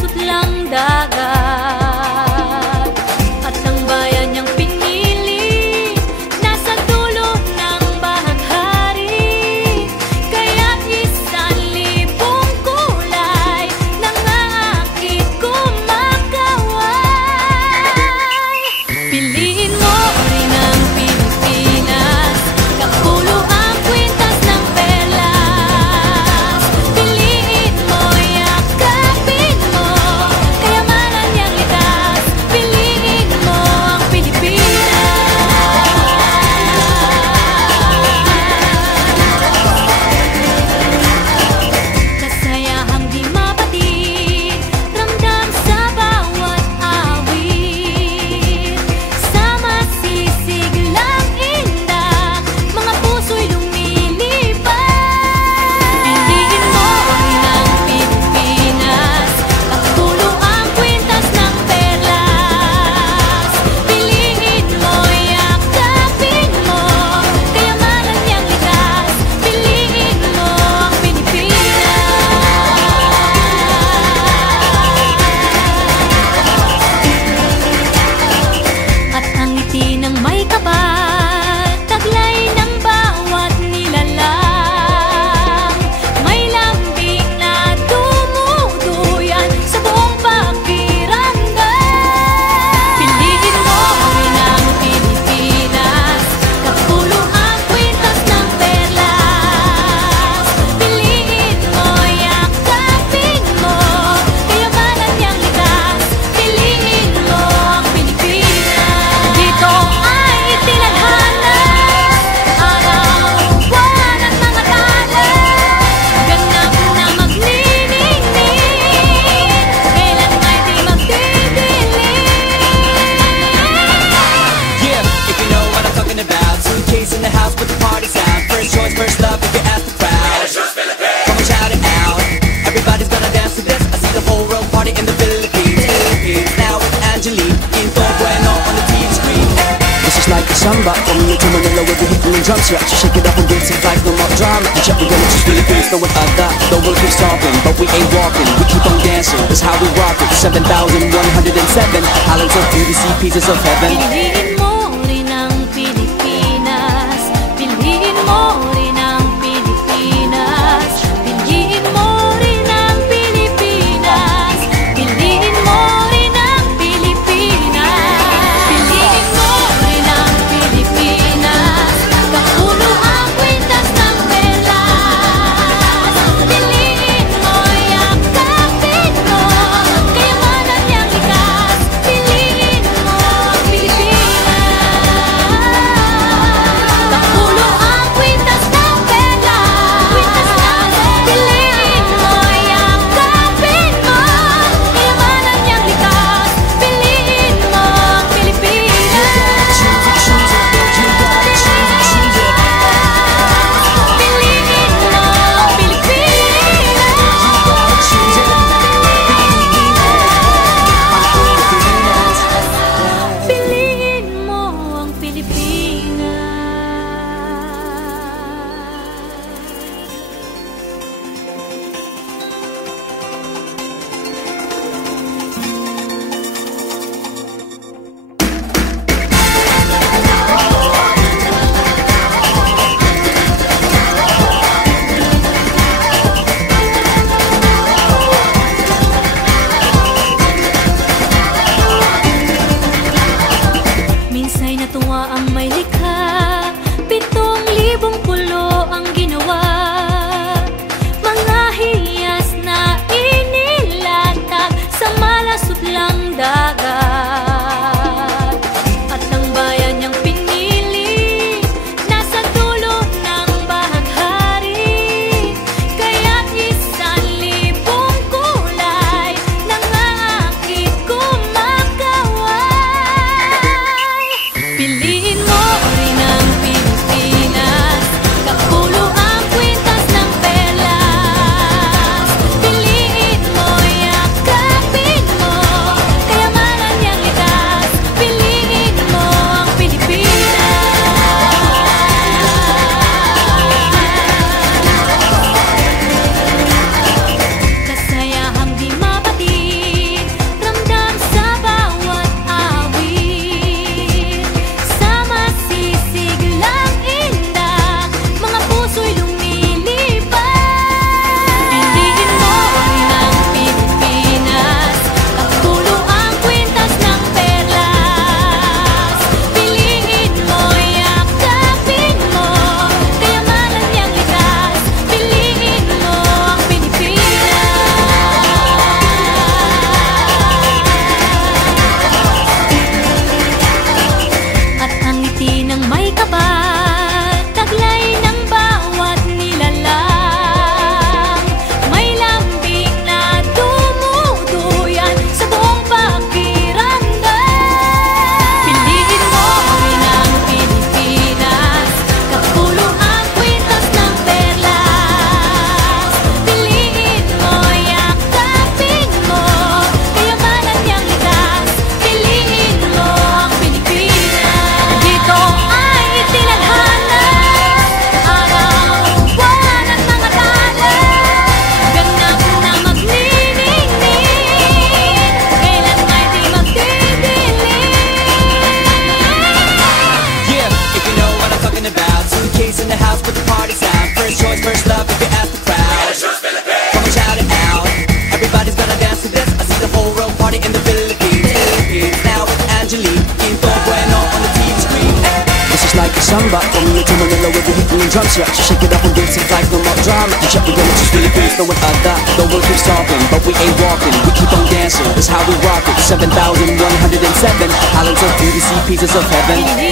pusot lang dagat. At ang bayan niyang pinili nasa dulo ng bahaghari. Kaya't 1,000 kulay nangangakit kumakaway. Piliin mo rin ang Pilipinas, kapulo ang kwintas ng perlas. Piliin mo, yakapin mo, kayamanan niyang likas. Piliin mo ang Pilipinas. Kasayahang di mapatid, ramdam sa bawat awit. Sama silisig lang indah, mga puso'y lumilipad. Piliin mo rin ang Pilipinas, kapulo ang kwintas ng perlas. Piliin mo, yakapin mo, kayamanan niyang likas. Piliin mo ang Pilipinas. At ang ngiti ng may kapal, taglay ng bawat nilalang. May lambing na dumuduyan sa buong pakiramdam. Piliin mo rin ang Pilipinas, kapulo ang kwintas ng perlas. Piliin mo, yakapin mo, kayamanan niyang likas. Piliin mo ang Pilipinas. Dito ay itinadhana, araw, buwan at mga tala. Ganap na magniningning, kailan may di magdidilim. Yeah, if you know what I'm talking about. Suitcase in the house, put the party's out. First choice, first love, if you ask the crowd. Come on, shout it out. Everybody's gonna dance to this. I see the whole world party in the Philippines. Now with Angelique, Quinto Bueno on the TV screen. This is like a samba, from New to Manila with the hitting and drums. Yeah, shake it up and dance it like no more drama. And check, we're gonna choose Philippines, no one other. The world keeps talking, but we ain't walking. We keep on dancing, that's how we rock it. 7,107 islands of beauty, see pieces of heaven. Piliin mo rin ang Pilipinas, piliin mo rin ang Pilipinas. Piliin mo rin ang Pilipinas, piliin mo rin ang Pilipinas. Piliin mo rin ang Pilipinas, kapulo ang kwintas ng perlas. Piliin mo, yakapin mo, kayamanan niyang likas. Piliin mo ang Pilipinas. samba, coming to Manila with the hitting and drum set. So shake it up and dance it like no more drama. And check, we're gonna choose Philippines, no one other. The world keeps talking, but we ain't walking. We keep on dancing, that's how we rock it. 7,107 islands of beauty, see pieces of heaven.